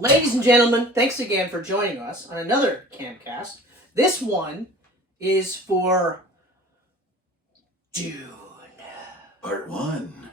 Ladies and gentlemen, thanks again for joining us on another Camcast. This one is for Dune. Part 1.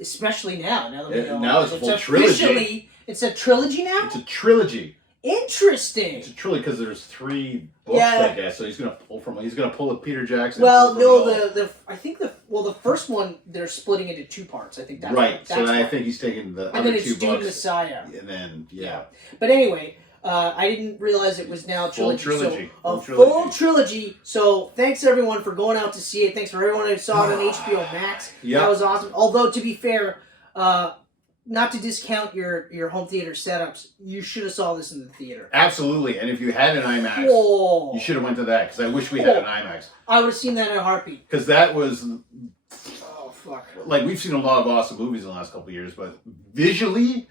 Especially now that we know. Now it's a full trilogy. It's a trilogy now? It's a trilogy. Interesting. It's a trilogy because there's 3 books, I guess. So he's gonna pull a Peter Jackson. Well, no, the first one they're splitting into 2 parts. I think that's right. That's I think he's taking the and other then 2 it's books. Dune Messiah. And then yeah. But anyway, I didn't realize it was now a trilogy. Full trilogy. So thanks everyone for going out to see it. Thanks for everyone who saw it on HBO Max. Yep. That was awesome. Although to be fair, not to discount your home theater setups, you should have saw this in the theater. Absolutely. And if you had an IMAX, you should have went to that because I wish we had an IMAX. I would have seen that in a heartbeat. Because that was. Oh fuck. Like we've seen a lot of awesome movies in the last couple of years, but visually,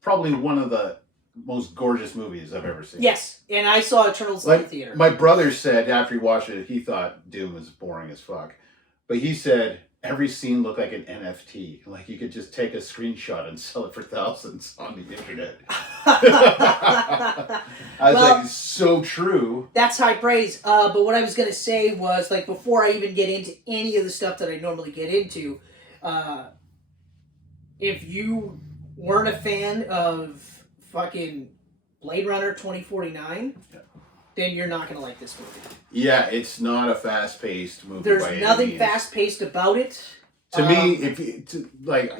probably one of the most gorgeous movies I've ever seen. Yes, and I saw Eternals in the theater. My brother said after he watched it, he thought Dune was boring as fuck. But he said every scene looked like an NFT. Like you could just take a screenshot and sell it for thousands on the internet. I was like, so true. That's high praise. But what I was going to say was, like, before I even get into any of the stuff that I normally get into, if you weren't a fan of fucking Blade Runner 2049, then you're not going to like this movie. Yeah, it's not a fast-paced movie. There's nothing fast-paced about it. To me,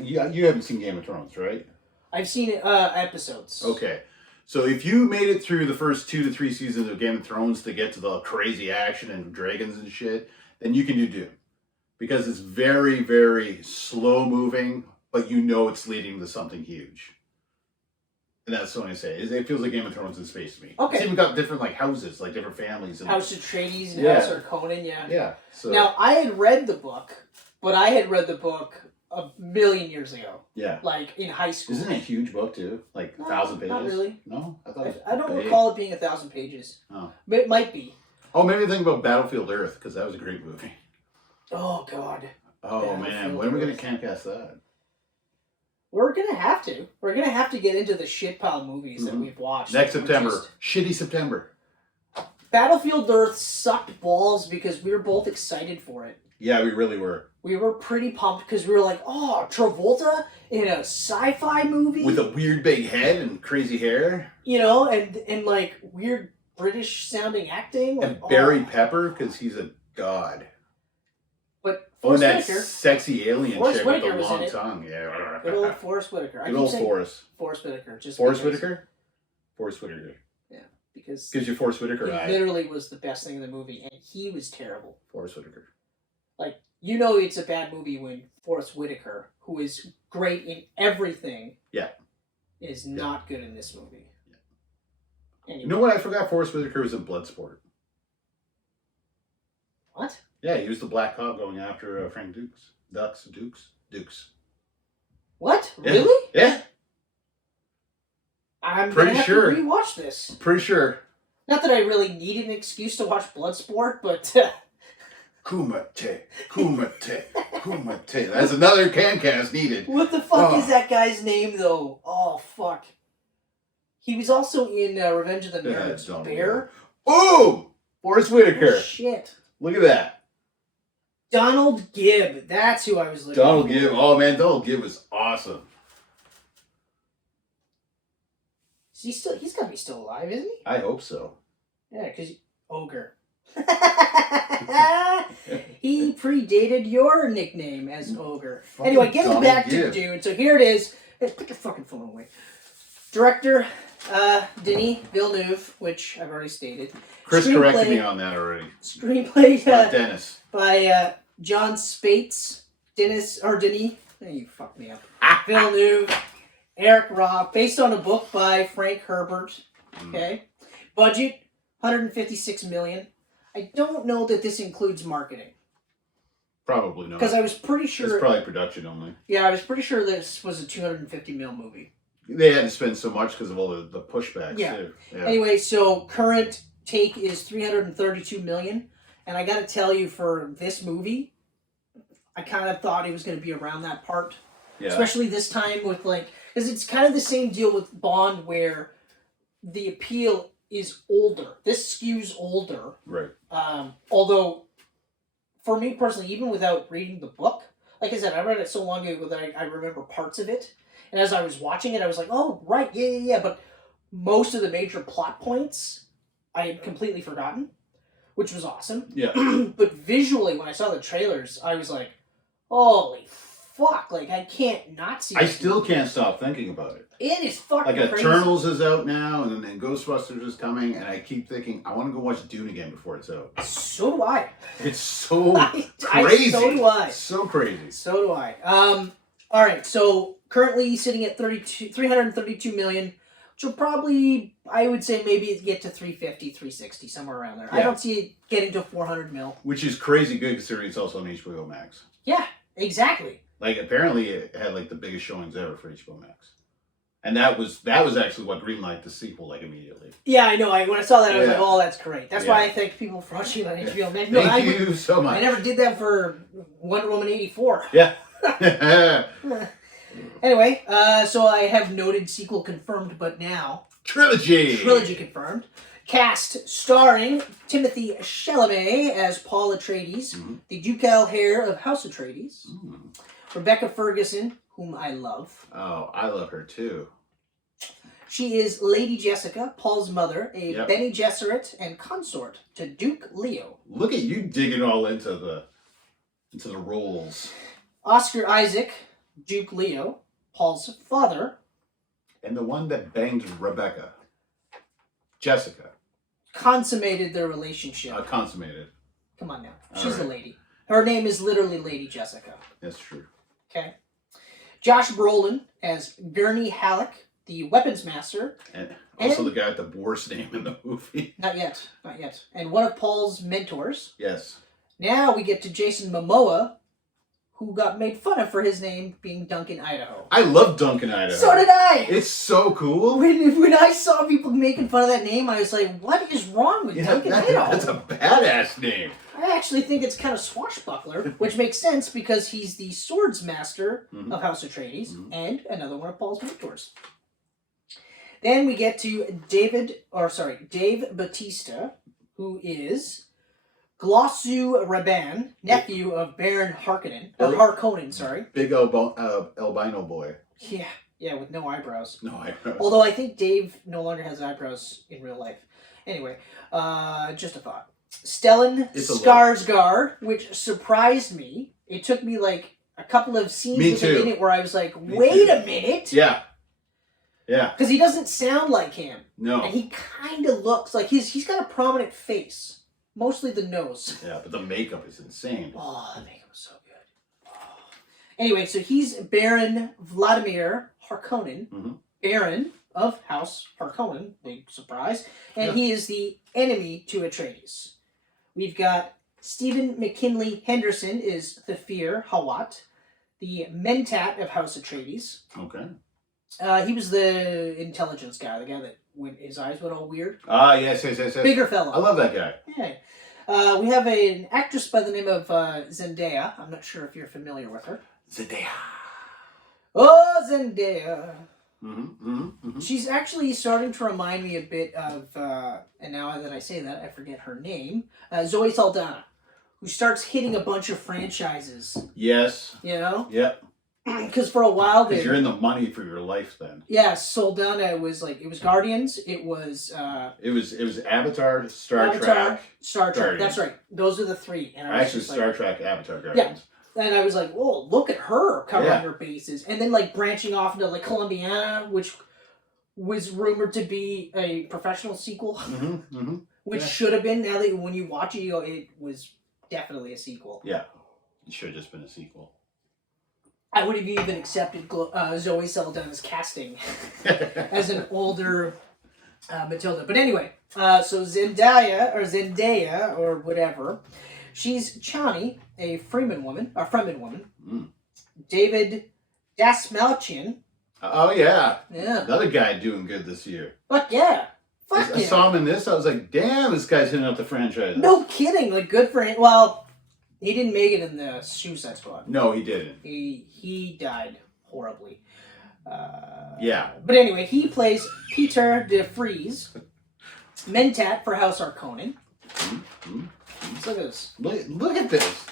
you haven't seen Game of Thrones, right? I've seen episodes. Okay. So if you made it through the first 2 to 3 seasons of Game of Thrones to get to the crazy action and dragons and shit, then you can do Dune. Because it's very, very slow-moving, but you know it's leading to something huge. And that's what I say. It feels like Game of Thrones in space to me. Okay. It's even got different houses, like different families. And House Atreides and House Harkonnen, Yeah. So. Now, I had read the book, but I had read the book a million years ago. Yeah. Like in high school. Isn't it a huge book too? Like 1,000 pages? Not really. No? I don't recall it being 1,000 pages. Oh. But it might be. Oh, maybe think about Battlefield Earth, because that was a great movie. Oh, God. Oh, man. When are we going to camcast that? We're going to have to. We're going to have to get into the shitpile movies that we've watched. Next September. Shitty September. Battlefield Earth sucked balls because we were both excited for it. Yeah, we really were. We were pretty pumped because we were like, oh, Travolta in a sci-fi movie? With a weird big head and crazy hair. You know, and like weird British-sounding acting. Like, and Barry Pepper, because he's a god. But Forrest Whitaker, that sexy alien Forrest chick Whitaker with the long was in tongue. Yeah. Good old Forrest Whitaker. Good old Forrest. Forrest Whitaker. Just Forrest Whitaker? Forrest Whitaker. Yeah, because you're Forrest Whitaker. He literally was the best thing in the movie, and he was terrible. Forrest Whitaker. Like, you know it's a bad movie when Forrest Whitaker, who is great in everything, is not good in this movie. Yeah. Anyway. You know what? I forgot Forrest Whitaker was in Bloodsport. What? Yeah, he was the black cop going after Frank Dukes. Dukes. What? Yeah. Really? Yeah. I'm pretty gonna have sure. to rewatch this. Pretty sure. Not that I really needed an excuse to watch Bloodsport, but... Kumite. That's another Camcast needed. What the fuck is that guy's name, though? Oh, fuck. He was also in Revenge of the Nerds. Bear. Boom! Forrest Whitaker. Oh, shit. Look at that. Donald Gibb. That's who I was looking for. Donald Gibb. Oh, man. Donald Gibb was awesome. He's got to be still alive, isn't he? I hope so. Yeah, because... Ogre. He predated your nickname as Ogre. Anyway, getting back to Dune. So here it is. Hey, put your fucking phone away. Director, Denis Villeneuve, which I've already stated. Chris corrected me on that already. Screenplay Denis. By John Spates, Denis. Oh, you fucked me up. Villeneuve, Eric Robb, based on a book by Frank Herbert. Okay. Budget, $156 million. I don't know that this includes marketing. Probably not. Because I was pretty sure... It's probably production only. Yeah, I was pretty sure this was a $250 million movie. They had to spend so much because of all the pushbacks, too. Yeah. Anyway, so current take is $332 million. And I got to tell you, for this movie, I kind of thought it was going to be around that part. Yeah. Especially this time with because it's kind of the same deal with Bond where the appeal is older. This skews older. Right. Although, for me personally, even without reading the book, like I said, I read it so long ago that I remember parts of it. And as I was watching it, I was like, oh, right, yeah. But most of the major plot points I had completely forgotten, which was awesome. Yeah. But visually, when I saw the trailers, I was like, holy fuck, I can't not see I this still movie. can't stop thinking about it. It is fucking crazy. Eternals is out now, and then Ghostbusters is coming, and I keep thinking, I want to go watch Dune again before it's out. So do I. It's so So crazy. do I. So crazy. So do I. All right, so currently sitting at 332 million, which will probably, I would say, maybe get to 350, 360, somewhere around there. Yeah. I don't see it getting to 400 mil. Which is crazy good considering it's also on HBO Max. Yeah, exactly. Apparently it had the biggest showings ever for HBO Max. And that was actually what greenlighted the sequel immediately. Yeah, I know. When I saw that, I was Yeah. like, oh, that's great. That's Yeah. why I thank people for watching it on HBO Max. Thank you so much. I never did that for Wonder Woman 84. Yeah. Anyway, so I have noted sequel confirmed, but now Trilogy confirmed. Cast starring Timothy Chalamet as Paul Atreides, the ducal heir of House Atreides. Rebecca Ferguson, whom I love. Oh, I love her too. She is Lady Jessica, Paul's mother, a Yep. Bene Gesserit and consort to Duke Leo. Look at you digging all into the roles. Oscar Isaac, Duke Leo, Paul's father. And the one that banged Rebecca. Jessica. Consummated their relationship. Consummated. Come on now. All She's right. a lady. Her name is literally Lady Jessica. That's true. Okay. Josh Brolin as Gurney Halleck, the weapons master. And also the guy with the worst name in the movie. Not yet. And one of Paul's mentors. Yes. Now we get to Jason Momoa, who got made fun of for his name being Duncan, Idaho. I love Duncan, Idaho. So did I! It's so cool. When I saw people making fun of that name, I was like, what is wrong with Duncan, Idaho? That's a badass name. I actually think it's kind of swashbuckler, which makes sense because he's the swords master of House Atreides and another one of Paul's mentors. Then we get to Dave Bautista, who is Glossu Raban, nephew of Baron Harkonnen, sorry. Big albino boy. Yeah, with no eyebrows. No eyebrows. Although I think Dave no longer has eyebrows in real life. Anyway, just a thought. Stellan Skarsgard, which surprised me. It took me a couple of scenes with him in it where I was like, wait a minute. Yeah. Yeah. Because he doesn't sound like him. No. And he kind of looks like he's got a prominent face. Mostly the nose. Yeah, but the makeup is insane. Oh, the makeup was so good. Oh. Anyway, so he's Baron Vladimir Harkonnen. Baron of House Harkonnen. Big surprise. And he is the enemy to Atreides. We've got Stephen McKinley Henderson is Thafir Hawat, the Mentat of House Atreides. Okay. He was the intelligence guy, the guy that his eyes went all weird. Ah, yes. Bigger fellow. I love that guy. Yeah. We have an actress by the name of Zendaya. I'm not sure if you're familiar with her. Zendaya. Oh, Zendaya. She's actually starting to remind me a bit of, and now that I say that, I forget her name, Zoe Saldana, who starts hitting a bunch of franchises. Yes. You know? Yep. Because for a while there... Because you're in the money for your life then. Yeah, Saldana was it was Guardians, it was... It was Avatar, Star Trek. That's right. Those are the three. And I was Star Trek, Avatar, Guardians. Yeah. And I was like, whoa, look at her covering her bases. And then branching off into Colombiana, which was rumored to be a professional sequel. Which should have been. Now that when you watch it, you go, it was definitely a sequel. Yeah. It should have just been a sequel. I would have even accepted Zoe Saldana's casting as an older Matilda. But anyway, so Zendaya, or whatever, she's Chani, a Fremen woman. David Dastmalchian. Oh, yeah. Yeah. Another guy doing good this year. Fuck yeah. I saw him in this, I was like, damn, this guy's hitting out the franchise. No kidding. Good for him. Well... He didn't make it in the Suicide Squad. No, he didn't. He died horribly. Yeah. But anyway, he plays Peter de Vries, Mentat for House Harkonnen. Let's look at this. Look at this.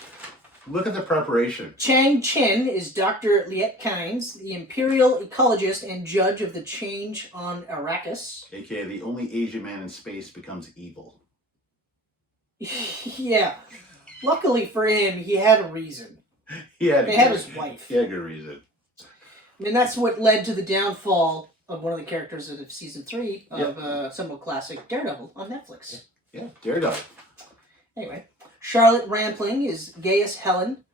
Look at the preparation. Chang Chen is Dr. Liet Kynes, the Imperial Ecologist and Judge of the Change on Arrakis. AKA the only Asian man in space becomes evil. Yeah. Luckily for him, he had a reason. They had his wife. He had a good reason. I mean, that's what led to the downfall of one of the characters of season 3 of somewhat classic Daredevil on Netflix. Yeah, Daredevil. Anyway, Charlotte Rampling is Gaius Helen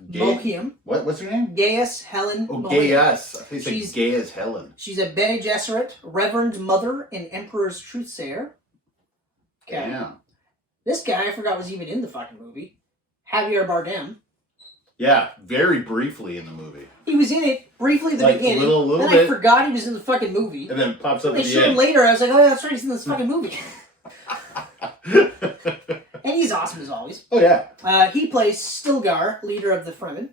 Mohiam. What's her name? Gaius Helen Oh, Mohiam. Gaius. I think it's Gay as Helen. She's a Bene Gesserit, Reverend Mother, and Emperor's Truthsayer. Okay. Yeah. This guy, I forgot was even in the fucking movie. Javier Bardem. Yeah, very briefly in the movie. He was in it briefly at the beginning. A little then bit. I forgot he was in the fucking movie. And then pops up They at the showed him end. later. I was like, oh yeah, that's right, he's in this fucking movie. And he's awesome as always. Oh, yeah. He plays Stilgar, leader of the Fremen.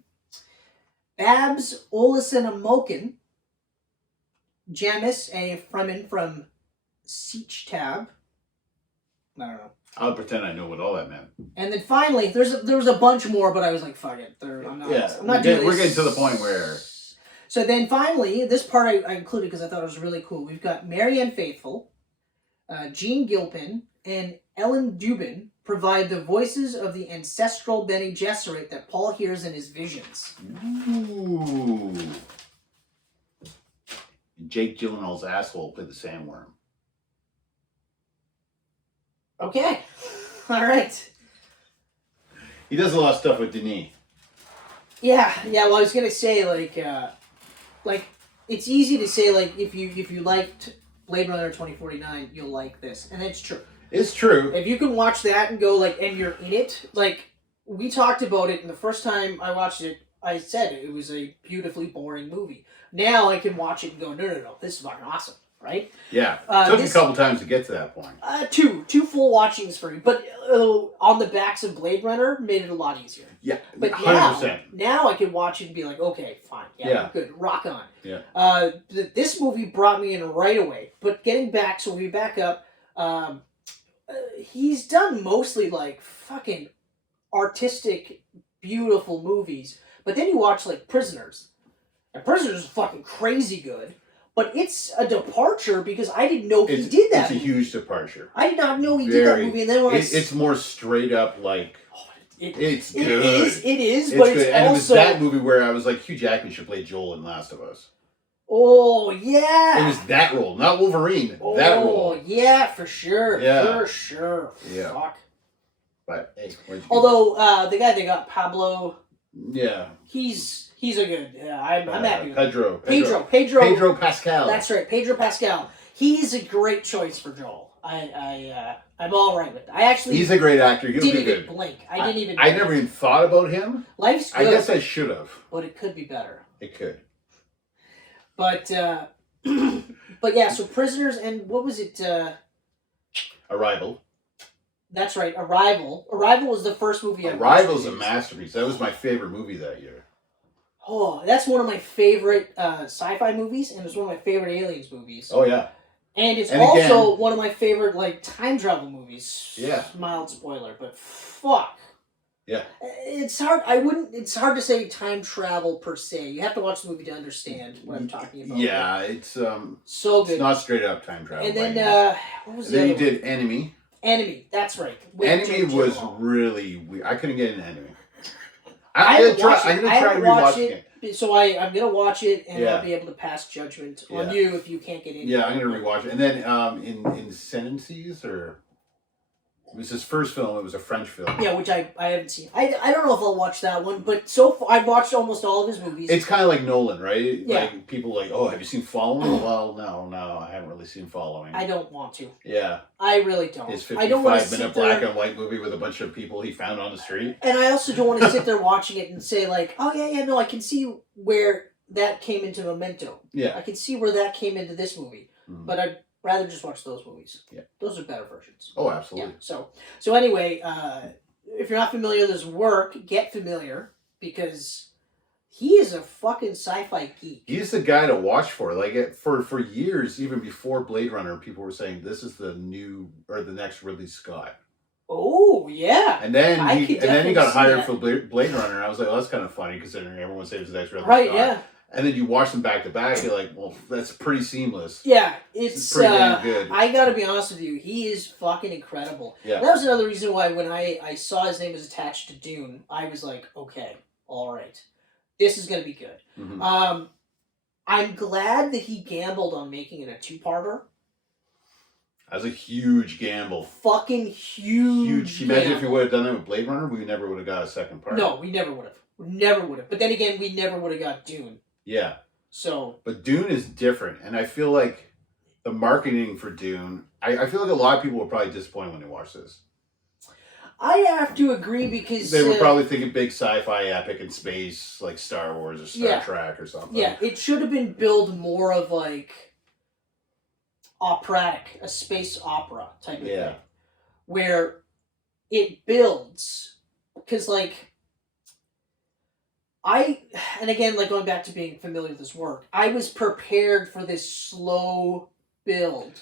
Babs Olason-Amokin, Jamis, a Fremen from Siechtab. I don't know. I'll pretend I know what all that meant. And then finally, there was a bunch more, but I was like, fuck it. I'm not doing this. We're getting to the point where... So then finally, this part I included because I thought it was really cool. We've got Marianne Faithfull, Jean Gilpin, and Ellen Dubin provide the voices of the ancestral Bene Gesserit that Paul hears in his visions. Ooh. Jake Gyllenhaal's asshole played the sandworm. Okay. All right. He does a lot of stuff with Denis. Yeah. Well, I was gonna say like it's easy to say like if you liked Blade Runner 2049, you'll like this, and it's true. It's true. If you can watch that and go like, and you're in it, like we talked about it, and the first time I watched it, I said it was a beautifully boring movie. Now I can watch it and go, no, this is fucking awesome, right? Yeah, took a couple times to get to that point. Two full watchings for me, but on the backs of Blade Runner made it a lot easier. Yeah, but 100%. Now I can watch it and be like, okay, fine, yeah. Good, rock on. Yeah. This movie brought me in right away. But getting back, so we back up. He's done mostly like fucking artistic, beautiful movies. But then you watch like Prisoners. And Prisoners is fucking crazy good. But it's a departure because I didn't know he did that. It's a huge departure. I did not know he did that movie. And then when it's more straight up like... it's good. It is, but it's good. And also... it was that movie where I was like, Hugh Jackman should play Joel in Last of Us. Oh, yeah. It was that role, not Wolverine. That role. Oh, yeah, for sure. Yeah. For sure. Yeah. Fuck. But, hey, although, the guy they got, Pablo... Yeah. He's a good... I'm happy with him. Pedro Pascal. That's right, Pedro Pascal. He's a great choice for Joel. I'm all right with that. I actually... He's a great actor. He'll didn't be good. even blink. I didn't even... I never even thought about him. Life's good. I guess I should have. But it could be better. It could. But yeah, so Prisoners and what was it? Arrival. That's right, Arrival. Arrival was the first movie I watched. Arrival's a masterpiece. That was my favorite movie that year. Oh, that's one of my favorite sci-fi movies, and it's one of my favorite aliens movies. Oh, yeah. And it's also one of my favorite, like, time travel movies. Yeah. Mild spoiler, but fuck. Yeah. It's hard. It's hard to say time travel per se. You have to watch the movie to understand what I'm talking about. Yeah, it's so good. It's not straight up time travel. And then what was the other one? Then you did Enemy. Enemy, that's right. Enemy was really weird. I couldn't get into Enemy. I'm gonna try rewatching it. So I'm gonna watch it, and I'll be able to pass judgment on you if you can't get into it. Yeah, I'm gonna rewatch it. And then in Sentences, or it was his first film. It was a French film. Yeah, which I haven't seen. I don't know if I'll watch that one, but so far I've watched almost all of his movies. It's kind of like Nolan, right? Yeah. Like people like, oh, have you seen Following? Well, no, I haven't really seen Following. I don't want to. Yeah. I really don't. His I don't want to 55-minute black and white movie with a bunch of people he found on the street. And I also don't want to sit there watching it and say like, oh yeah, no, I can see where that came into Memento. Yeah. I can see where that came into this movie, but I'd rather just watch those movies. Yeah. Those are better versions. Oh, absolutely. Yeah. So anyway, if you're not familiar with his work, get familiar, because He is a fucking sci-fi geek. He's the guy to watch for. Like for years, even before Blade Runner, people were saying this is the new or the next Ridley Scott. Oh yeah. And then he got hired that. for Blade Runner. And I was like, well, that's kind of funny considering everyone says it's the next Ridley Scott. Right, yeah. And then you watch them back to back, you're like, well, that's pretty seamless. Yeah, it's pretty damn good. I gotta be honest with you, he is fucking incredible. Yeah. And that was another reason why when I saw his name was attached to Dune, I was like, okay, all right, this is gonna be good. Mm-hmm. I'm glad that he gambled on making it a 2-parter. That was a huge gamble. Fucking huge. Imagine if you would have done that with Blade Runner, we never would have got a second part. No, we never would have. We never would have. But then again, we never would have got Dune. Yeah. So. But Dune is different, and I feel like the marketing for Dune, I feel like a lot of people were probably disappointed when they watched this. I have to agree because... They were probably thinking big sci-fi epic in space, like Star Wars or Star Trek or something. Yeah, it should have been billed more of like operatic, a space opera type of thing. Where it builds, because like, and again, like going back to being familiar with this work, I was prepared for this slow build.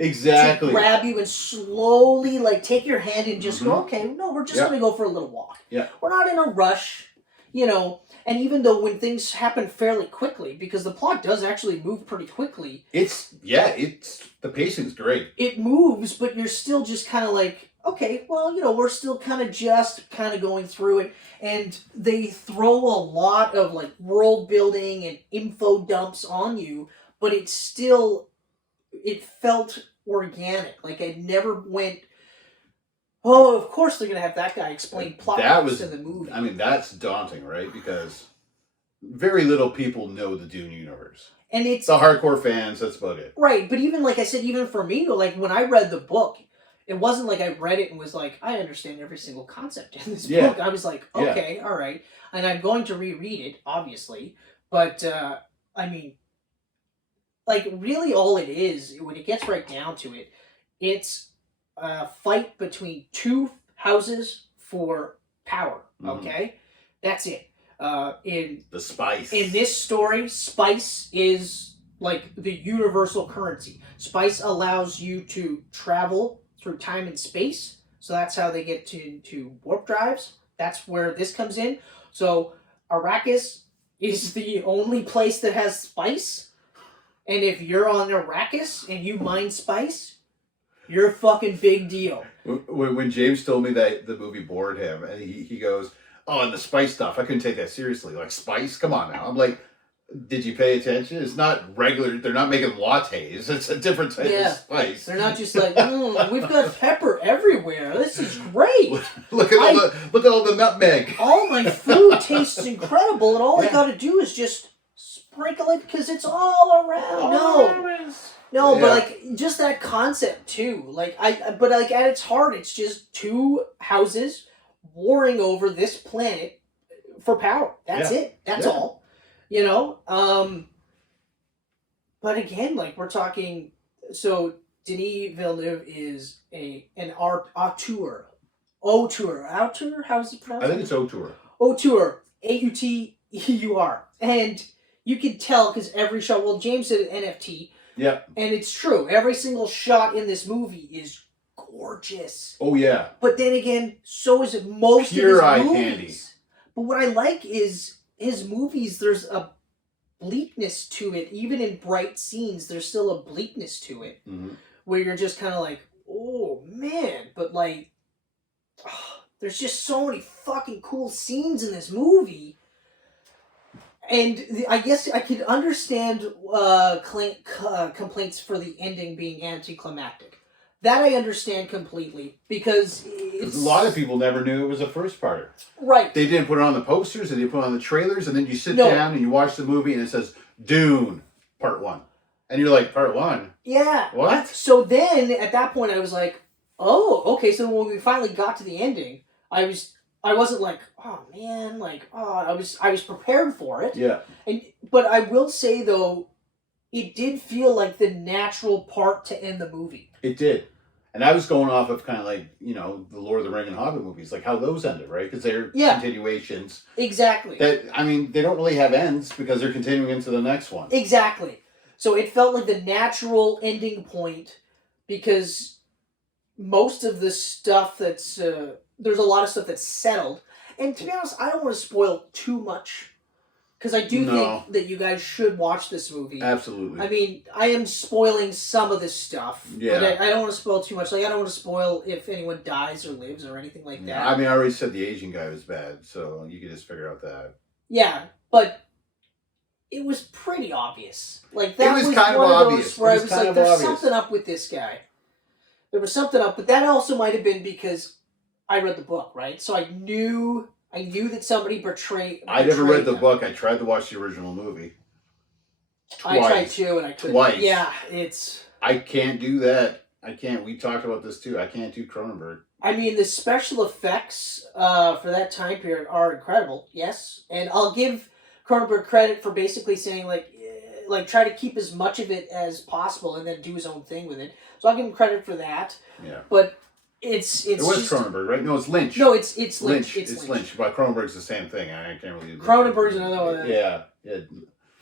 Exactly. To grab you and slowly, like, take your hand and just go, okay, no, we're just going to go for a little walk. Yeah. We're not in a rush, you know, and even though when things happen fairly quickly, because the plot does actually move pretty quickly. The pacing's great. It moves, but you're still just kind of like, okay, well, you know, we're still kind of going through it, and they throw a lot of, like, world building and info dumps on you, but it felt organic. Like, I never went, oh, of course they're going to have that guy explain plot in the movie. I mean, that's daunting, right? Because very little people know the Dune universe. And it's... the hardcore fans, that's about it. Right, but even, like I said, even for me, like, when I read the book, it wasn't like I read it and was like, I understand every single concept in this book. I was like, okay, all right. And I'm going to reread it, obviously. But, I mean... like, really all it is, when it gets right down to it, it's a fight between two houses for power, okay? That's it. In the spice. In this story, spice is, like, the universal currency. Spice allows you to travel through time and space, so that's how they get to warp drives. That's where this comes in. So, Arrakis is the only place that has spice. And if you're on Arrakis and you mine spice, you're a fucking big deal. When James told me that the movie bored him, and he goes, oh, and the spice stuff, I couldn't take that seriously. Like, spice? Come on now. I'm like, did you pay attention? It's not regular. They're not making lattes. It's a different type of spice. They're not just like, we've got pepper everywhere. This is great. Look at all the nutmeg. All my food tastes incredible, and all I got to do is just sprinkle it because it's all around. But like just that concept too. But at its heart, it's just two houses warring over this planet for power. That's it. That's all. You know. But again, like we're talking. So Denis Villeneuve is an auteur. Auteur. How's it pronounced? I think it's auteur. Auteur. Auteur. And you can tell because every shot, well, James did an NFT. Yeah. And it's true. Every single shot in this movie is gorgeous. Oh, yeah. But then again, so is it most pure of his eye movies. candy. But what I like is his movies, there's a bleakness to it. Even in bright scenes, there's still a bleakness to it. Mm-hmm. Where you're just kind of like, oh, man. But like, there's just so many fucking cool scenes in this movie. And I guess I could understand complaints for the ending being anticlimactic. That I understand completely because a lot of people never knew it was a first parter. Right. They didn't put it on the posters, they didn't put it on the trailers, and then you sit down and you watch the movie and it says Dune Part 1. And you're like, Part 1? Yeah. What? So then at that point I was like, oh, okay, so when we finally got to the ending, I wasn't like, oh man, I was prepared for it. Yeah. But I will say though, it did feel like the natural part to end the movie. It did. And I was going off of kind of like, you know, the Lord of the Ring and Hobbit movies, like how those ended, right? Because they're continuations. Exactly. That, I mean, they don't really have ends because they're continuing into the next one. Exactly. So it felt like the natural ending point because most of the stuff that's... there's a lot of stuff that's settled. And to be honest, I don't want to spoil too much. Because I do think that you guys should watch this movie. Absolutely. I mean, I am spoiling some of this stuff. Yeah. But I don't want to spoil too much. Like, I don't want to spoil if anyone dies or lives or anything like that. I mean, I already said the Asian guy was bad, so you can just figure out that. Yeah, but it was pretty obvious. Like, that was kind one of of obvious. those where I was like, there's something up with this guy. There was something up, but that also might have been because I read the book, right? So I knew that somebody betrayed. I never read the book. I tried to watch the original movie. Twice. I tried too, and I couldn't. Twice. Yeah, it's... I can't do that. I can't. We talked about this too. I can't do Cronenberg. I mean, the special effects for that time period are incredible, yes. And I'll give Cronenberg credit for basically saying, like try to keep as much of it as possible and then do his own thing with it. So I'll give him credit for that. Yeah. But it's it was just Cronenberg, right? No, it's Lynch. No, it's Lynch. It's Lynch. But Cronenberg's the same thing. I can't really... Cronenberg's another one. Yeah.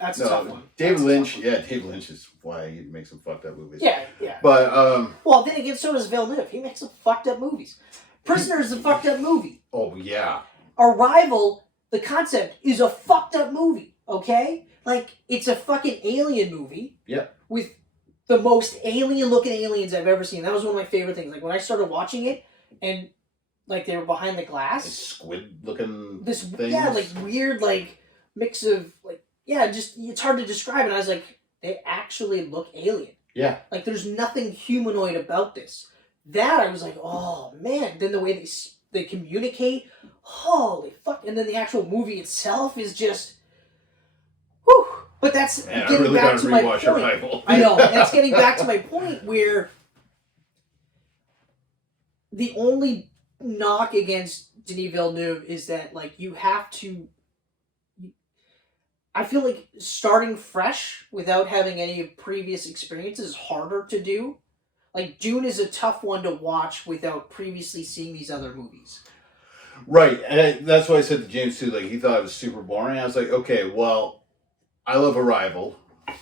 That's a tough one. David Lynch is why he makes some fucked up movies. Yeah. But, well, then again, so does Villeneuve. He makes some fucked up movies. Prisoner is a fucked up movie. Oh, yeah. Arrival, the concept, is a fucked up movie, okay? Like, it's a fucking alien movie. Yeah. With the most alien-looking aliens I've ever seen. That was one of my favorite things. Like, when I started watching it, and, like, they were behind the glass. Like squid-looking things. Yeah, like, weird, like, mix of, like, yeah, just, it's hard to describe. And I was like, they actually look alien. Yeah. Like, there's nothing humanoid about this. That, I was like, oh, man. Then the way they communicate, holy fuck. And then the actual movie itself is just, whew. But that's getting back to my point. Arrival. I know. That's getting back to my point where the only knock against Denis Villeneuve is that, like, you have to... I feel like starting fresh without having any previous experience is harder to do. Like, Dune is a tough one to watch without previously seeing these other movies. Right. And that's why I said to James, too, like, he thought it was super boring. I was like, okay, well, I love Arrival.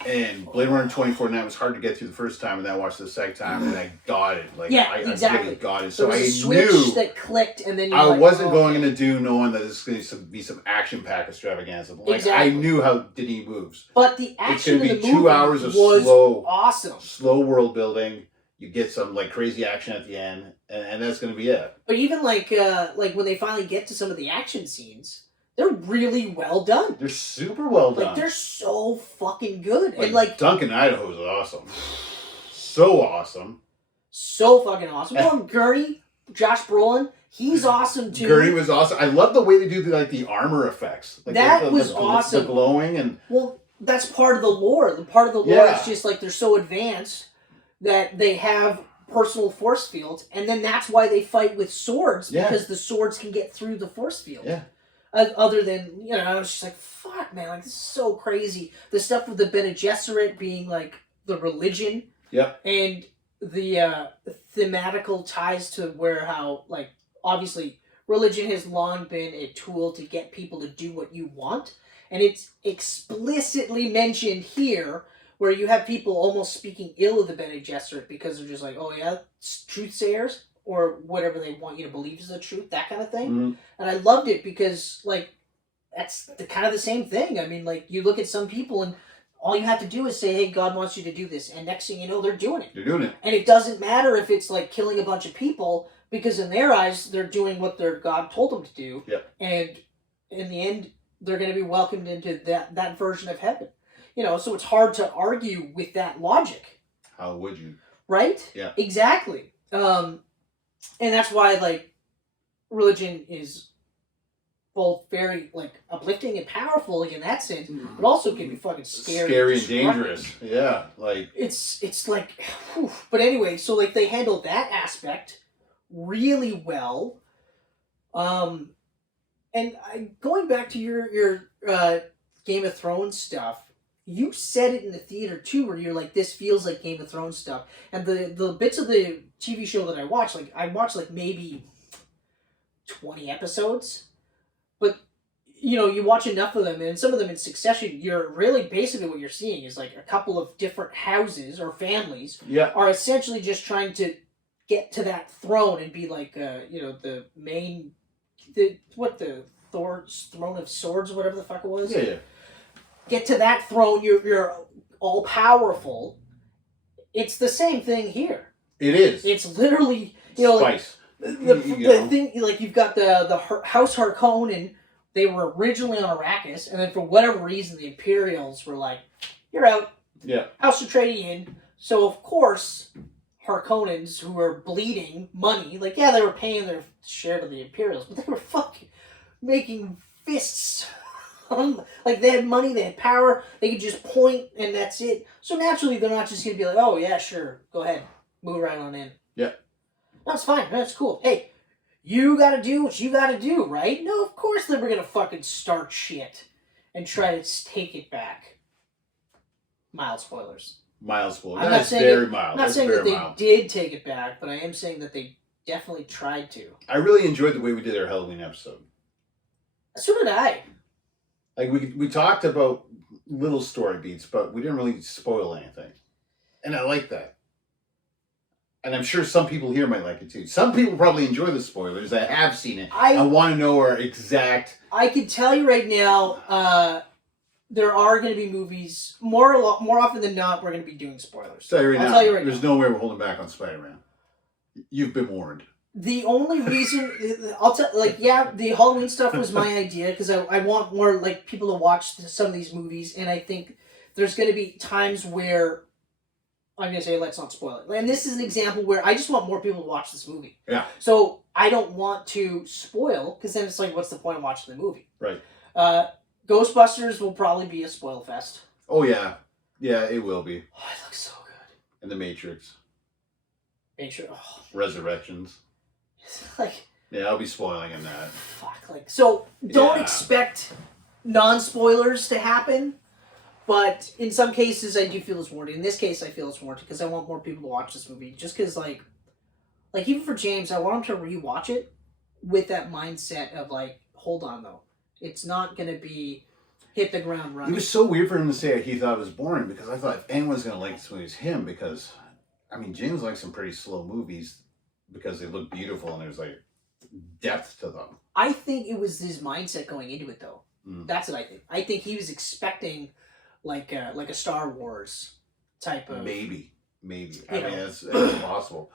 And Blade Runner 2049 was hard to get through the first time, and then I watched it the second time, and I got it. Like, yeah, I exactly. got it. So there was a switch that clicked, and then I wasn't going into Dune knowing that this is going to be some action-packed extravaganza. Like, exactly. I knew how Denis moves. But the action it's going to be 2 hours of awesome. Slow world building. You get some, like, crazy action at the end, and that's going to be it. But even, like when they finally get to some of the action scenes... They're really well done. They're super well done. Like, they're so fucking good. Like, and, like... Duncan, Idaho is awesome. So awesome. So fucking awesome. Well, Gurney, Josh Brolin, he's awesome, too. Gurney was awesome. I love the way they do, the armor effects. Like, that was awesome. The glowing and... Well, that's part of the lore. The part of the lore is just, like, they're so advanced that they have personal force fields, and then that's why they fight with swords, because the swords can get through the force field. Yeah. Other than, I was just like, fuck, man, like, this is so crazy. The stuff with the Bene Gesserit being, like, the religion. Yep. And the thematical ties to where how, like, obviously, religion has long been a tool to get people to do what you want. And it's explicitly mentioned here, where you have people almost speaking ill of the Bene Gesserit because they're just like, oh, yeah, truth-sayers. Or whatever they want you to believe is the truth, that kind of thing. Mm-hmm. And I loved it because, like, that's kind of the same thing. I mean, like, you look at some people and all you have to do is say, hey, God wants you to do this. And next thing you know, they're doing it. They're doing it. And it doesn't matter if it's, like, killing a bunch of people, because in their eyes, they're doing what their God told them to do. Yep. And in the end, they're going to be welcomed into that version of heaven. So it's hard to argue with that logic. How would you? Right? Yeah. Exactly. And that's why, like, religion is both very, like, uplifting and powerful, like, in that sense, but also can be fucking scary and dangerous. Yeah, like... It's like... Whew. But anyway, so, like, they handle that aspect really well. And going back to your Game of Thrones stuff, you said it in the theater too, where you're like, this feels like Game of Thrones stuff. And the bits of the TV show that I watched like maybe 20 episodes. But, you watch enough of them, and some of them in succession, you're really basically what you're seeing is like a couple of different houses or families are essentially just trying to get to that throne and be like, the main, the Thor's Throne of Swords, or whatever the fuck it was. Yeah. Get to that throne, you're all powerful. It's the same thing here. It is. It's literally, Spice. The thing, like, you've got the House Harkonnen. They were originally on Arrakis, and then for whatever reason, the Imperials were like, "You're out." Yeah. House Atreides in. So of course, Harkonnens, who were bleeding money, like, yeah, they were paying their share to the Imperials, but they were fucking making fists. Like, they had money, they had power, they could just point, and that's it. So naturally, they're not just gonna be like, "Oh yeah, sure, go ahead, move right on in." Yeah. That's fine. That's cool. Hey, you gotta do what you gotta do, right? No, of course they were gonna fucking start shit and try to take it back. Mild spoilers. Mild spoilers. I'm That's very mild. I'm not saying that they did take it back, but I am saying that they definitely tried to. I really enjoyed the way we did our Halloween episode. So did I. Like, we talked about little story beats, but we didn't really spoil anything. And I like that. And I'm sure some people here might like it too. Some people probably enjoy the spoilers. I have seen it. I want to know our exact... I can tell you right now, there are going to be movies, more often than not, we're going to be doing spoilers. Tell you I'll tell you right there's now. no way we're holding back on Spider-Man. You've been warned. The only reason, the Halloween stuff was my idea, because I want more, like, people to watch some of these movies, and I think there's going to be times where I'm going to say, let's not spoil it. And this is an example where I just want more people to watch this movie. Yeah. So I don't want to spoil, because then it's like, what's the point of watching the movie? Right. Ghostbusters will probably be a spoil fest. Oh, yeah. Yeah, it will be. Oh, it looks so good. And The Matrix. Resurrections. Like... Yeah, I'll be spoiling in that. Fuck, like... So, don't expect non-spoilers to happen, but in some cases I do feel it's warranted. In this case, I feel it's warranted, because I want more people to watch this movie. Just because, like, even for James, I want him to rewatch it with that mindset of, like, hold on, though. It's not going to be hit the ground running. It was so weird for him to say he thought it was boring, because I thought if anyone's going to like this movie, it's him, because, I mean, James likes some pretty slow movies because they look beautiful and there's, like, depth to them. I think it was his mindset going into it, though. That's what I think. I think he was expecting, like a Star Wars type of... Maybe. I mean, it's possible.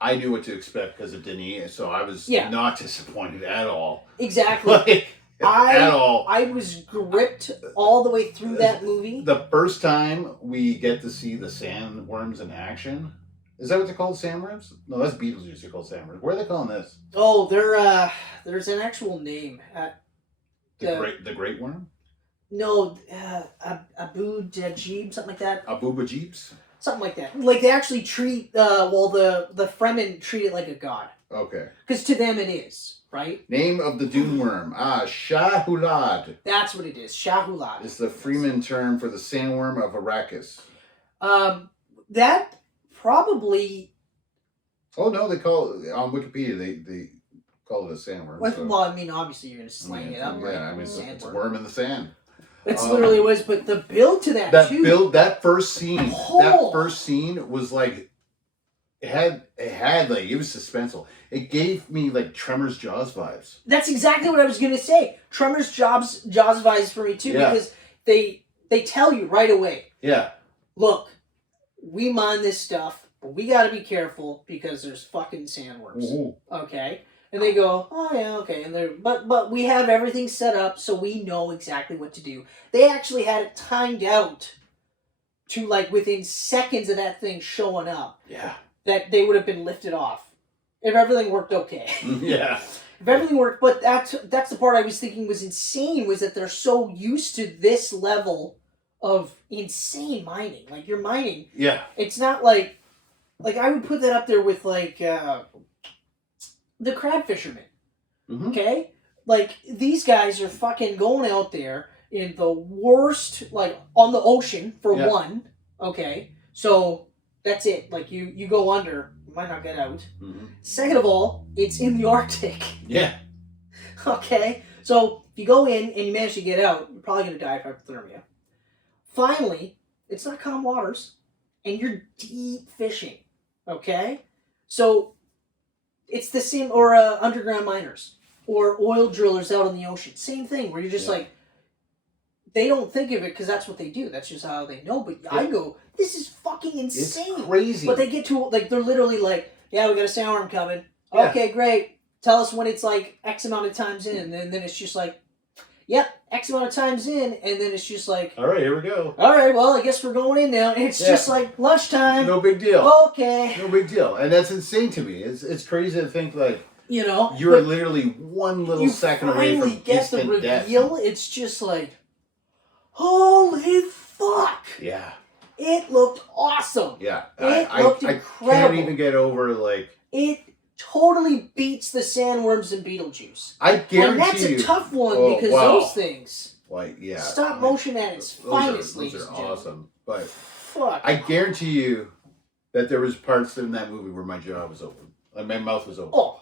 I knew what to expect because of Denis, so I was not disappointed at all. Exactly. At all. I was gripped all the way through that movie. The first time we get to see the sandworms in action... Is that what they're called, sandworms? No, that's Beatles used to call sandworms. What are they calling this? Oh, there's an actual name. The Great Worm? No, Abu Dajib, something like that. Abu Bajibs? Something like that. Like, they actually treat, the Fremen treat it like a god. Okay. Because to them it is, right? Name of the Dune worm. Shahulad. That's what it is. Shahulad. It's the Freeman term for the sandworm of Arrakis. That probably... Oh, no, they call it... On Wikipedia, they call it a sandworm. Well, I mean, obviously you're going to slang it up, right? Yeah, I mean, it's a worm in the sand. It's literally was, but the build to that too. That first scene was like... It was suspenseful. It gave me, like, Tremors Jaws vibes. That's exactly what I was going to say. Tremors Jaws vibes for me, too, because they tell you right away. Yeah. Look, we mine this stuff, but we got to be careful because there's fucking sandworms. Ooh. Okay? And they go, oh, yeah, okay. And but we have everything set up so we know exactly what to do. They actually had it timed out to, like, within seconds of that thing showing up. Yeah. That they would have been lifted off if everything worked okay. Yeah. If everything worked, but that's the part I was thinking was insane, was that they're so used to this level of insane mining. Like, you're mining. Yeah. It's not like I would put that up there with, like, the crab fishermen. Mm-hmm. Okay? Like, these guys are fucking going out there, in the worst, like on the ocean for one. Okay, so that's it. Like you go under, you might not get out. Mm-hmm. Second of all, it's in the Arctic. Yeah. Okay, so if you go in and you manage to get out, you're probably gonna die of hypothermia. Finally, it's not calm waters, and you're deep fishing. Okay, so it's the same, or underground miners or oil drillers out on the ocean. Same thing, where you're just like, they don't think of it because that's what they do. That's just how they know. But I go, this is fucking insane. It's crazy. But they get to, like, they're literally like, yeah, we got a sandworm coming. Yeah. Okay, great. Tell us when it's like X amount of times in. And then it's just like, yep, X amount of times in. And then it's just like, all right, here we go. All right, well, I guess we're going in now. And it's just like lunchtime. No big deal. Okay. No big deal. And that's insane to me. It's crazy to think, like, you know, you're literally one little second away from get the instant reveal. death. It's just like, holy fuck! Yeah, it looked awesome. Yeah, it looked incredible. I can't even get over, like, it totally beats the sandworms in Beetlejuice. I guarantee you. And that's a tough one because those things, like, stop motion at its finest. Those are awesome. But fuck, I guarantee you that there was parts in that movie where my jaw was open, like my mouth was open. Oh.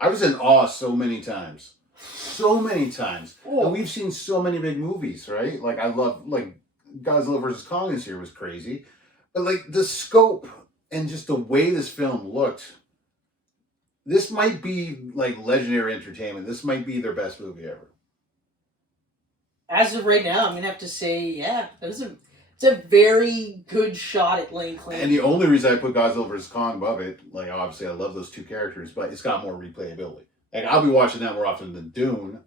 I was in awe so many times. So many times. Oh. And we've seen so many big movies, right? Like, I love, like, Godzilla vs. Kong this year was crazy. But, like, the scope and just the way this film looked, this might be, like, legendary entertainment. This might be their best movie ever. As of right now, I'm going to have to say, yeah, it's a very good shot at laying claim. And the only reason I put Godzilla vs. Kong above it, like, obviously I love those two characters, but it's got more replayability. Like, I'll be watching that more often than Dune,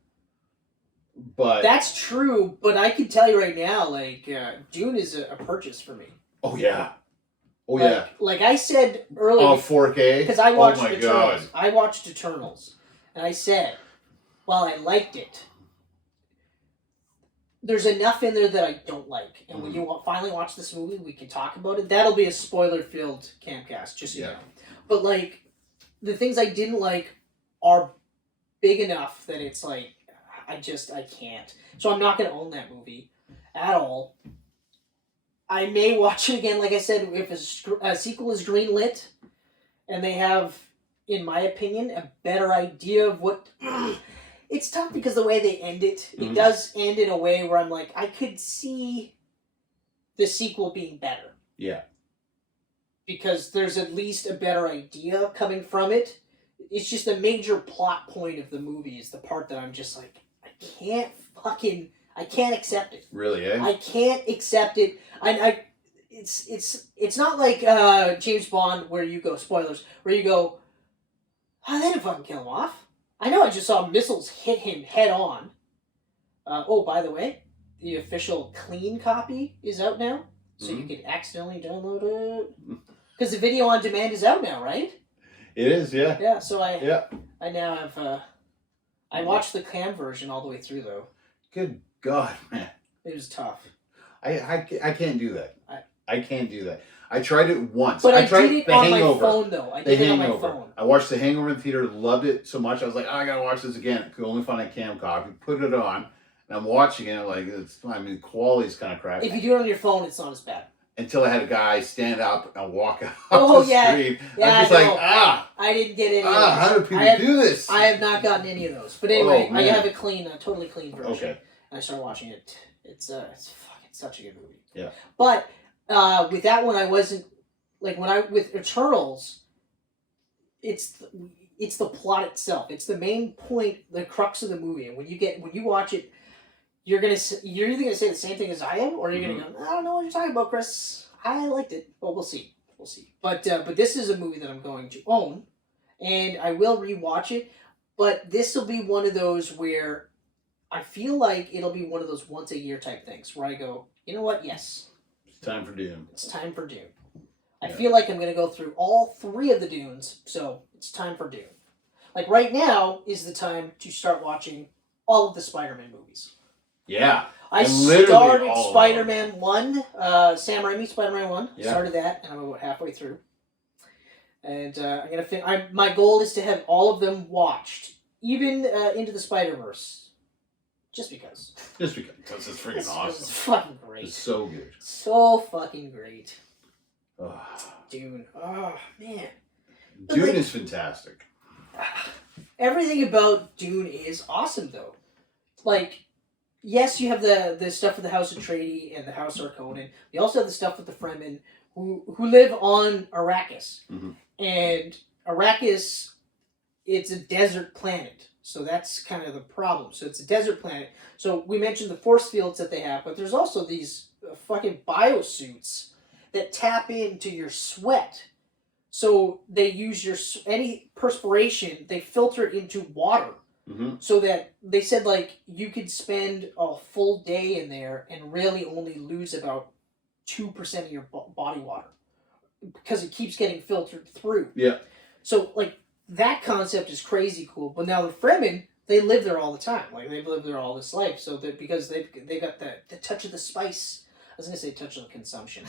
but... That's true, but I can tell you right now, like, Dune is a purchase for me. Oh, yeah. Oh, like, yeah. Like I said earlier... Oh, 4K? Because I watched my Eternals. God. I watched Eternals, and I said, while I liked it, there's enough in there that I don't like. And when you finally watch this movie, we can talk about it. That'll be a spoiler-filled camcast, just so you know. But, like, the things I didn't like are big enough that it's like, I can't. So I'm not going to own that movie at all. I may watch it again, like I said, if a sequel is greenlit, and they have, in my opinion, a better idea of what... It's tough because the way they end it, it does end in a way where I'm like, I could see the sequel being better. Yeah. Because there's at least a better idea coming from it. It's just a major plot point of the movie is the part that I'm just like, I can't accept it. Really, eh? I can't accept it. It's not like James Bond where you go, spoilers, where you go, oh, they didn't fucking kill him off. I know I just saw missiles hit him head on. By the way, the official clean copy is out now, so you can accidentally download it. Because the video on demand is out now, right? It is, yeah. Yeah, so I now have... I watched the cam version all the way through, though. Good God, man. It was tough. I can't do that. I can't do that. I tried it once. But I tried did it The on Hangover. my phone, though. I did it on my phone. I watched The Hangover in the theater, loved it so much. I was like, I gotta watch this again. I could only find a cam copy. Put it on, and I'm watching it. Like, the quality's kind of crap. If you do it on your phone, it's not as bad. Until I had a guy stand up and walk out the screen. Yeah, I'm just like, I didn't get any of those. How do people do this? I have not gotten any of those. But anyway, I have a totally clean version. Okay. And I started watching it. It's fucking such a good movie. Yeah. But with that one, I wasn't... Like, with Eternals, it's the plot itself. It's the main point, the crux of the movie. And when you watch it, you're either gonna say the same thing as I am, or you're gonna go, I don't know what you're talking about, Chris. I liked it. Well, we'll see. But this is a movie that I'm going to own, and I will rewatch it. But this will be one of those where I feel like it'll be one of those once a year type things where I go, you know what? Yes, it's time for Dune. It's time for Dune. I feel like I'm going to go through all 3 of the Dunes, so it's time for Dune. Like, right now is the time to start watching all of the Spider-Man movies. Yeah. I started Spider-Man 1, Sam Raimi Spider-Man 1. Yeah. Started that, and I'm about halfway through. And I'm going to my goal is to have all of them watched, even Into the Spider-Verse. Just because. Just because it's freaking awesome. It's fucking great. It's so good. So fucking great. Oh. Dune. Oh, man. Dune is fantastic. Everything about Dune is awesome, though. Like, yes, you have the stuff with the House Atreides and the House Harkonnen. You also have the stuff with the Fremen who live on Arrakis. Mm-hmm. And Arrakis, it's a desert planet. So that's kind of the problem. So it's a desert planet. So we mentioned the force fields that they have, but there's also these fucking biosuits that tap into your sweat. So they use any perspiration, they filter it into water. Mm-hmm. So that they said, like, you could spend a full day in there and really only lose about 2% of your body water. Because it keeps getting filtered through. Yeah. So, like, that concept is crazy cool. But now the Fremen, they live there all the time. Like, they've lived there all this life. So that because they got the touch of the spice. I was going to say touch of the consumption.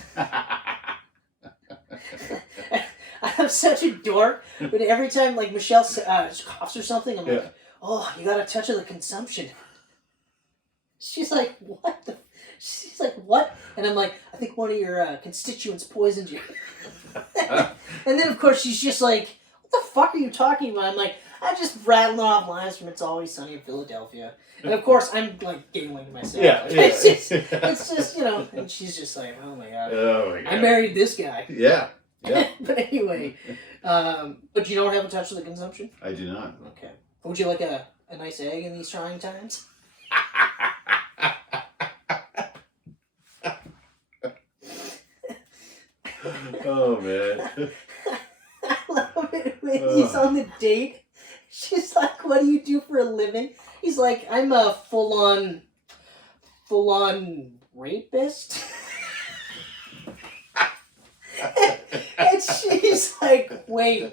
I'm such a dork. But every time, like, Michelle coughs or something, I'm like, oh, you got a touch of the consumption. She's like, what? She's like, what? And I'm like, I think one of your constituents poisoned you. And then, of course, she's just like, what the fuck are you talking about? I'm like, I'm just rattling off lines from It's Always Sunny in Philadelphia. And, of course, I'm, like, giggling to myself. Yeah. It's just, you know, and she's just like, oh, my God. Oh, my God. I married this guy. Yeah. Yeah. But anyway, but you don't have a touch of the consumption? I do not. Okay. Would you like a nice egg in these trying times? Oh, man. I love it when he's on the date. She's like, what do you do for a living? He's like, I'm a full-on rapist. And she's like, wait,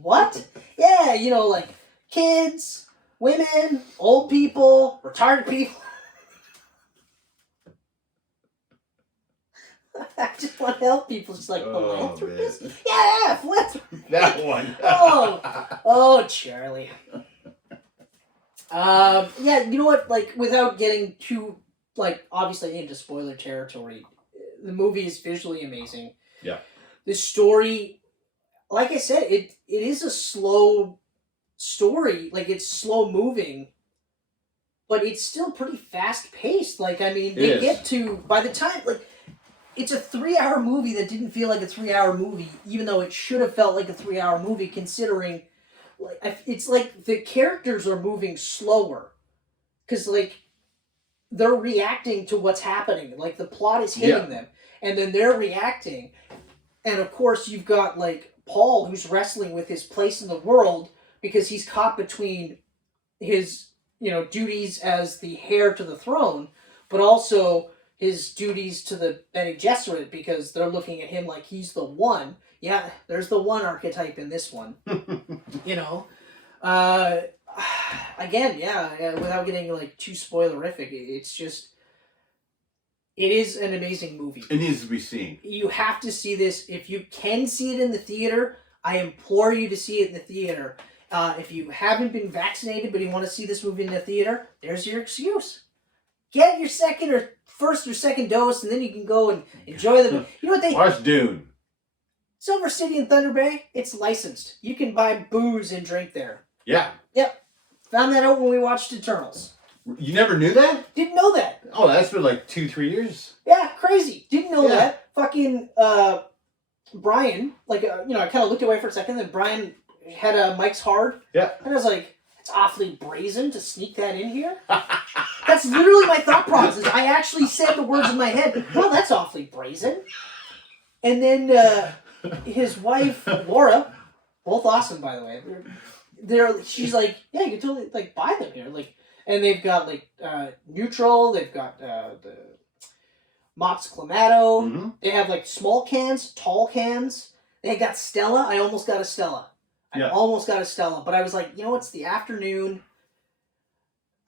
what? Yeah, you know, like, kids, women, old people, retarded people. I just want to help people. She's like, philanthropist? Yeah, philanthropist. That one. Oh, Charlie. Yeah, you know what? Like, without getting too, like, obviously into spoiler territory, the movie is visually amazing. Yeah. The story, like I said, it is a slow story. Like, it's slow moving, but it's still pretty fast paced. Like, I mean, they get to, by the time, like, it's a 3-hour movie that didn't feel like a 3-hour movie, even though it should have felt like a 3-hour movie, considering, like, it's like the characters are moving slower. Because, like, they're reacting to what's happening. Like, the plot is hitting them. And then they're reacting. And, of course, you've got, like, Paul, who's wrestling with his place in the world because he's caught between his, you know, duties as the heir to the throne, but also his duties to the Bene Gesserit because they're looking at him like he's the one. Yeah, there's the one archetype in this one. You know? Again, without getting, like, too spoilerific, it's just... It is an amazing movie. It needs to be seen. You have to see this. If you can see it in the theater, I implore you to see it in the theater. If you haven't been vaccinated but you want to see this movie in the theater, there's your excuse. Get your first or second dose, and then you can go and enjoy the... You know what they... Watch Dune. Silver City and Thunder Bay, it's licensed. You can buy booze and drink there. Yeah. Yep. Found that out when we watched Eternals. You never knew that? Didn't know that. Oh, that's been like 2-3 years. Yeah, crazy. Didn't know that. Fucking Brian, like, you know, I kind of looked away for a second, and Brian had Mike's Hard. Yeah. And I was like, it's awfully brazen to sneak that in here. That's literally my thought process. I actually said the words in my head, well, that's awfully brazen. And then his wife, Laura, both awesome, by the way. She's like, yeah, you can totally, like, buy them here. Like, and they've got, like, Neutral. They've got the Mott's Clamato. Mm-hmm. They have, like, small cans, tall cans. They got Stella. I almost got a Stella. But I was like, you know, it's the afternoon.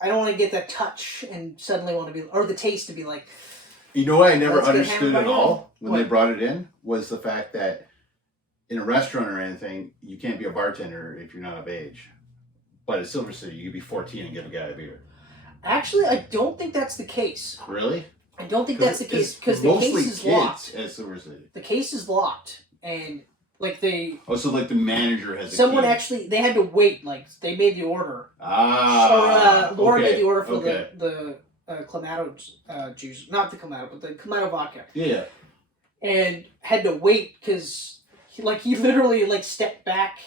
I don't want to get that touch and suddenly want to be, or the taste to be like. You know what I never understood at all when they brought it in was the fact that in a restaurant or anything, you can't be a bartender if you're not of age. But at Silver City, you could be 14 and give a guy a beer. Actually, I don't think that's the case. Really? I don't think that's the case because the case is locked. As the word said. The case is locked, and like they. Oh, so like the manager has. Someone a key. actually, they had to wait. Like they made the order. Ah. Or Laura okay. made the order for okay. the Clamato juice, not the Clamato, but the Clamato vodka. Yeah. And had to wait because he literally like stepped back,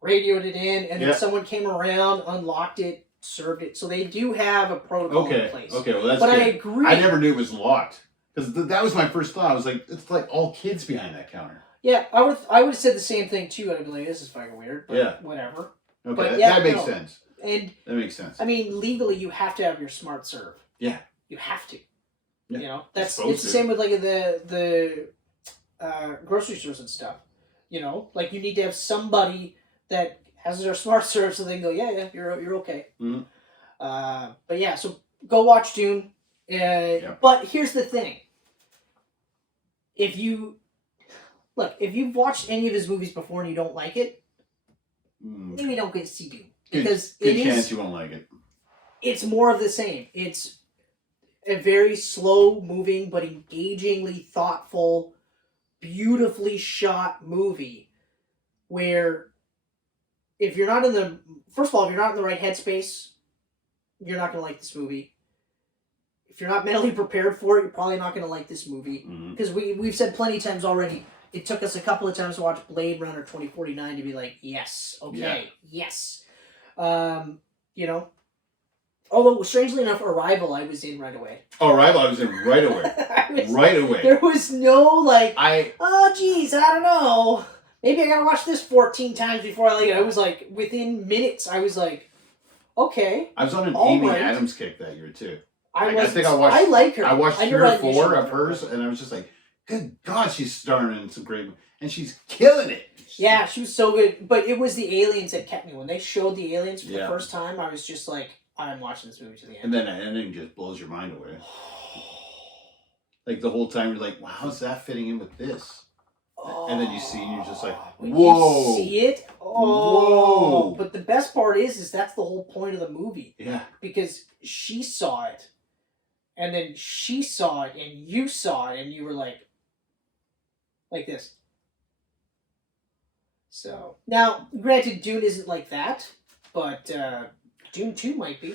radioed it in, and then someone came around, unlocked it, served it. So they do have a protocol in place. Okay, well that's but good. I agree. I never knew it was locked. Because that was my first thought. I was like, it's like all kids behind that counter. Yeah, I would have said the same thing too. I'd be like, this is fucking weird. But whatever. Okay, but that makes sense. And that makes sense. I mean, legally, you have to have your smart serve. Yeah. You have to. Yeah. You know, it's the same with like the grocery stores and stuff. You know, like you need to have somebody that has their smart serve so they can go, yeah, you're okay. Mm-hmm. But yeah, so go watch Dune. But here's the thing. If you've watched any of his movies before and you don't like it, maybe don't go see Dune. Because good chance you won't like it. It's more of the same. It's a very slow-moving but engagingly thoughtful, beautifully shot movie where if you're not in the... First of all, if you're not in the right headspace, you're not going to like this movie. If you're not mentally prepared for it, you're probably not going to like this movie. Because we've said plenty of times already, it took us a couple of times to watch Blade Runner 2049 to be like, yes, okay, yes. You know? Although, strangely enough, Arrival I was in right away. Oh, Arrival I was in right away. Right away. There was no, like, oh, geez, I don't know. Maybe I gotta watch this 14 times before I like it. I was like, within minutes, I was like, okay. I was on an Amy Adams kick that year, too. I like her. I watched 3 or 4 of hers, and I was just like, good God, she's starring in some great... And she's killing it. Yeah, she was so good. But it was the aliens that kept me. When they showed the aliens for the first time, I was just like, I'm watching this movie to the end. And then the ending just blows your mind away. Like, the whole time, you're like, wow, how's that fitting in with this? And then you see, and you're just like, whoa. You see it? Oh. Whoa. But the best part is that's the whole point of the movie. Yeah. Because she saw it. And then she saw it, and you saw it, and you were like this. So, now, granted, Dune isn't like that, but Dune 2 might be.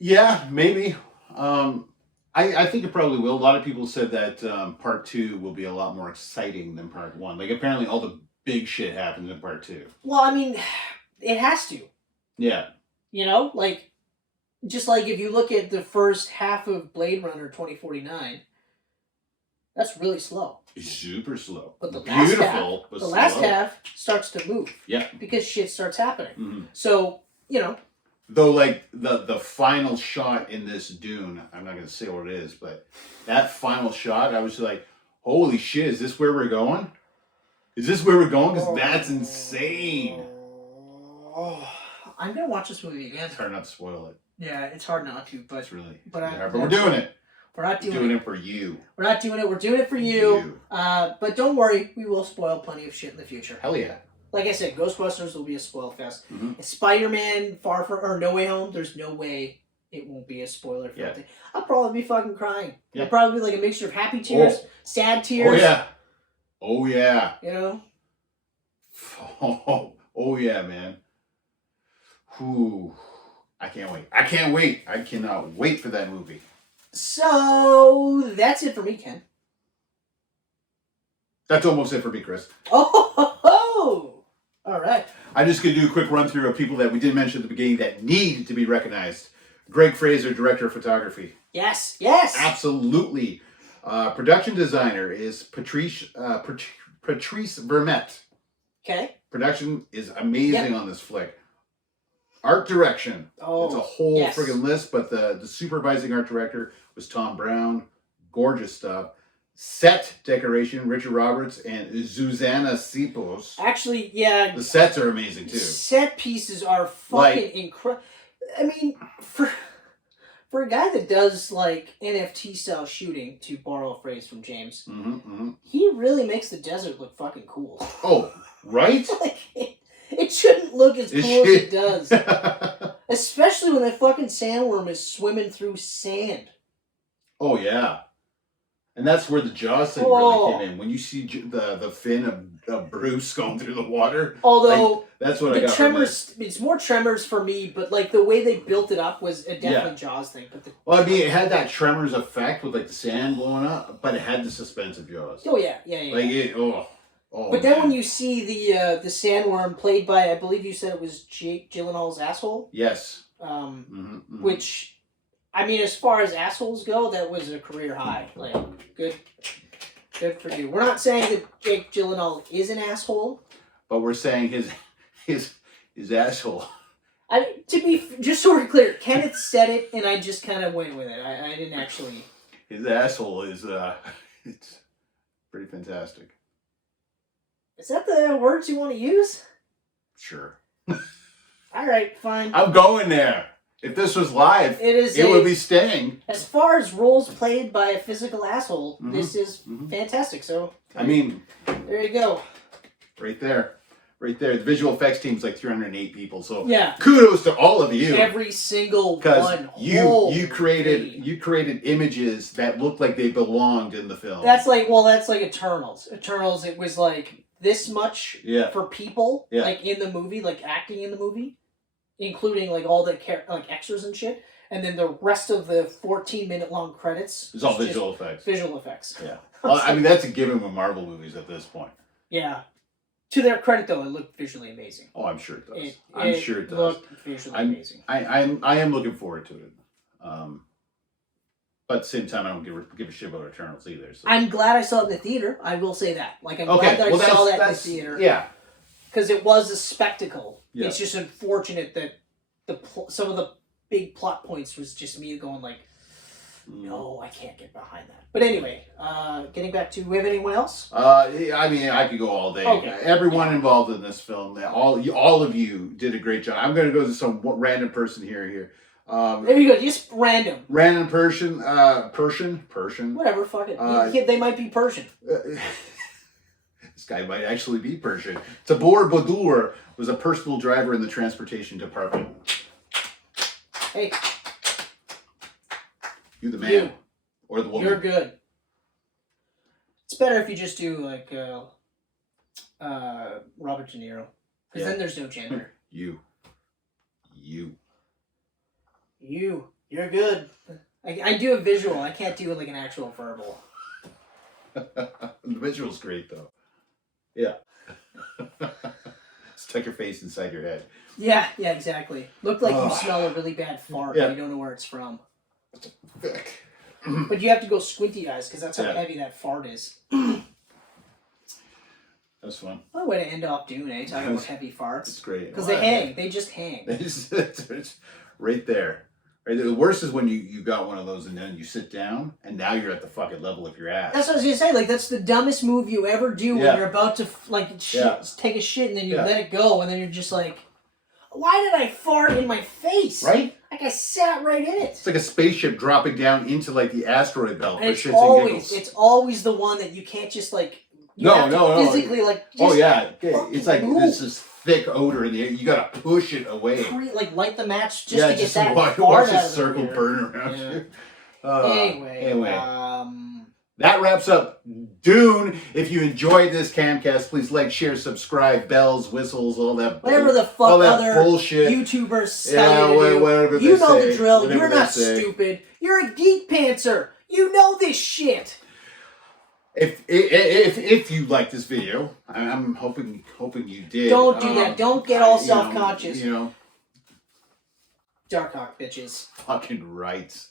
Yeah, maybe. I think it probably will. A lot of people said that part 2 will be a lot more exciting than part 1. Like, apparently all the big shit happens in part 2. Well, I mean, it has to. Yeah. You know, like, just like if you look at the first half of Blade Runner 2049, that's really slow. It's super slow. But the last half starts to move. Yeah. Because shit starts happening. So, you know. Though, like, the final shot in this Dune, I'm not going to say what it is, but that final shot, I was like, holy shit, is this where we're going? Is this where we're going? Because that's insane. I'm going to watch this movie again. It's hard not to spoil it. Yeah, it's hard not to, but... It's really hard, but we're doing it. We're not doing it for you. We're not doing it. We're doing it for you. But don't worry, we will spoil plenty of shit in the future. Hell yeah. Like I said, Ghostbusters will be a spoil fest. Spider-Man No Way Home, there's no way it won't be a spoiler fest. Yeah. I'll probably be fucking crying. Yeah. It'll probably be like a mixture of happy tears, sad tears. Oh yeah. Oh yeah. You know? Oh yeah, man. Whew. I can't wait. I can't wait. I cannot wait for that movie. So, that's it for me, Ken. That's almost it for me, Chris. Oh! All right. I'm just going to do a quick run through of people that we did mention at the beginning that need to be recognized. Greg Fraser, director of photography. Yes, yes. Absolutely. Production designer is Patrice Vermette. Okay. Production is amazing on this flick. Art direction. Oh, it's a whole friggin' list, but the supervising art director was Tom Brown. Gorgeous stuff. Set decoration, Richard Roberts and Zuzanna Sipos. Actually, yeah. The sets are amazing, too. Set pieces are fucking incredible. I mean, for a guy that does, like, NFT-style shooting, to borrow a phrase from James, he really makes the desert look fucking cool. Oh, right? Like, it shouldn't look as cool as it does. Especially when that fucking sandworm is swimming through sand. Oh, yeah. And that's where the Jaws thing Oh. really came in. When you see the fin of Bruce going through the water. Although, like, that's what I the got tremors, from it's more Tremors for me, but like the way they built it up was a definitely Jaws thing. But well, I mean, it had that Tremors effect with like the sand blowing up, but it had the suspense of Jaws. Oh, yeah. Like, it, oh, but then when you see the sandworm played by, I believe you said it was Jake Gyllenhaal's asshole? Yes. Which, I mean, as far as assholes go, that was a career high. Like, good for you. We're not saying that Jake Gyllenhaal is an asshole. But we're saying his asshole. To be just sort of clear, Kenneth said it, and I just kind of went with it. I didn't actually... His asshole is, it's pretty fantastic. Is that the words you want to use? Sure. All right, fine. I'm going there. If this was live, it would be staying. As far as roles played by a physical asshole, this is fantastic. So, I mean, there you go. Right there. The visual effects team's like 308 people. So yeah, kudos to all of you. Every single one. Because you created images that looked like they belonged in the film. That's like Eternals. Eternals, it was like this much for people, like in the movie, like acting in the movie, including like all the like extras and shit, and then the rest of the 14-minute long credits. It's all visual effects. Visual effects. Yeah. Well, I mean, that's a given with Marvel movies at this point. Yeah. To their credit, though, it looked visually amazing. Oh, I'm sure it does. I'm sure it does. Looked visually amazing. I am looking forward to it. But at the same time, I don't give a shit about Eternals either. So. I'm glad I saw it in the theater. I will say that. Like, I'm glad that I saw that in the theater. Yeah. Because it was a spectacle. Yeah. It's just unfortunate that some of the big plot points was just me going like, no, I can't get behind that. But anyway, getting back to, we have anyone else? I mean, I could go all day. Okay. Everyone involved in this film, all of you did a great job. I'm going to go to some random person here. There you go, just random. Random Persian. Whatever, fuck it. They might be Persian. This guy might actually be Persian. Tabor Badur was a personal driver in the transportation department. Hey. You the man. Or the woman. You're good. It's better if you just do like Robert De Niro. Because then there's no gender. You. You're good. I do a visual. I can't do like an actual verbal. The visual's great though. Yeah. Stuck your face inside your head. Yeah, exactly. Looked like you smell a really bad fart and you don't know where it's from. Thick. But you have to go squinty eyes because that's how heavy that fart is. That's fun. What a way to end off Dune, eh? Talking about heavy farts. It's great. Because they hang. They just hang. It's right there. Right there. The worst is when you got one of those and then you sit down and now you're at the fucking level of your ass. That's what I was going to say. Like, that's the dumbest move you ever do when you're about to, like, take a shit and then you let it go and then you're just like, why did I fart in my face? Right? Like, I sat right in it. It's like a spaceship dropping down into, like, the asteroid belt and for shits and giggles. It's always the one that you can't just, like, no. physically, like, just it's like there's this thick odor in the air. You gotta push it away. Like, light the match just to get that watch fart a out of circle there. burn around you. Anyway. That wraps up Dune. If you enjoyed this Camcast, please like, share, subscribe, bells, whistles, all that. Whatever the fuck other bullshit YouTubers tell you to do. Whatever You know say, the drill. You're not say. stupid. You're a geek pantser. You know this shit. If you like this video, I'm hoping you did. Don't do that. Don't get all self-conscious. Dark Hawk bitches. Fucking rights.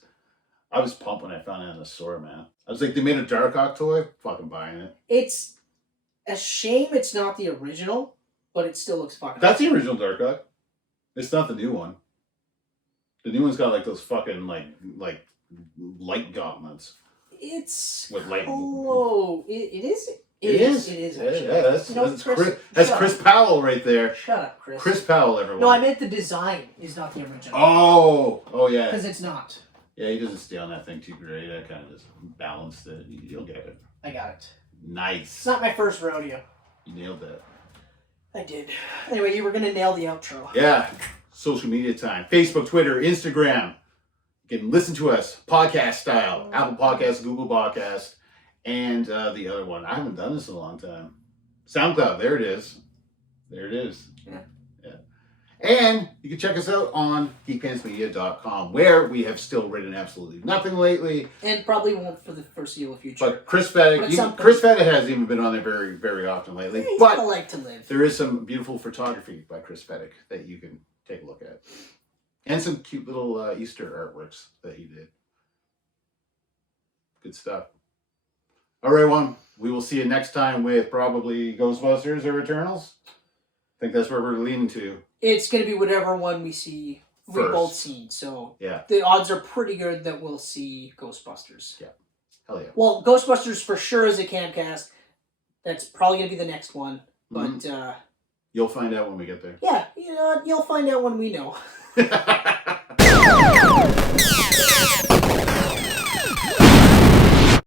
I was pumped when I found it in the store, man. I was like, they made a Dark Hawk toy? Fucking buying it. It's a shame it's not the original, but it still looks fucking That's the original Dark Hawk. It's not the new one. The new one's got like those fucking like light gauntlets. It's with light. Oh, it is. It is. Actually. Yeah, that's Chris Powell right there. Shut up, Chris. Chris Powell, everyone. No, I meant the design is not the original. Oh yeah. Because it's not. Yeah, he doesn't stay on that thing too great. I kind of just balanced it. You'll get it. I got it. Nice. It's not my first rodeo. You nailed that. I did. Anyway, you were going to nail the outro. Yeah. social media time. Facebook, Twitter, Instagram. You can listen to us podcast style. Apple Podcasts, Google Podcasts, and the other one. I haven't done this in a long time. SoundCloud. There it is. There it is. Yeah. And you can check us out on geekpantsmedia.com, where we have still written absolutely nothing lately. And probably won't for the foreseeable future. But Chris Fedek hasn't even been on there very, very often lately. Yeah, he's but got a life to live. There is some beautiful photography by Chris Fedek that you can take a look at. And some cute little Easter artworks that he did. Good stuff. All right, one. We will see you next time with probably Ghostbusters or Eternals. I think that's where we're leaning to. It's going to be whatever one we see, we First. both seen. So yeah, the odds are pretty good that we'll see Ghostbusters. Yeah. Hell yeah. Well, Ghostbusters for sure is a camcast. That's probably going to be the next one. But you'll find out when we get there. Yeah, you know, you'll find out when we know.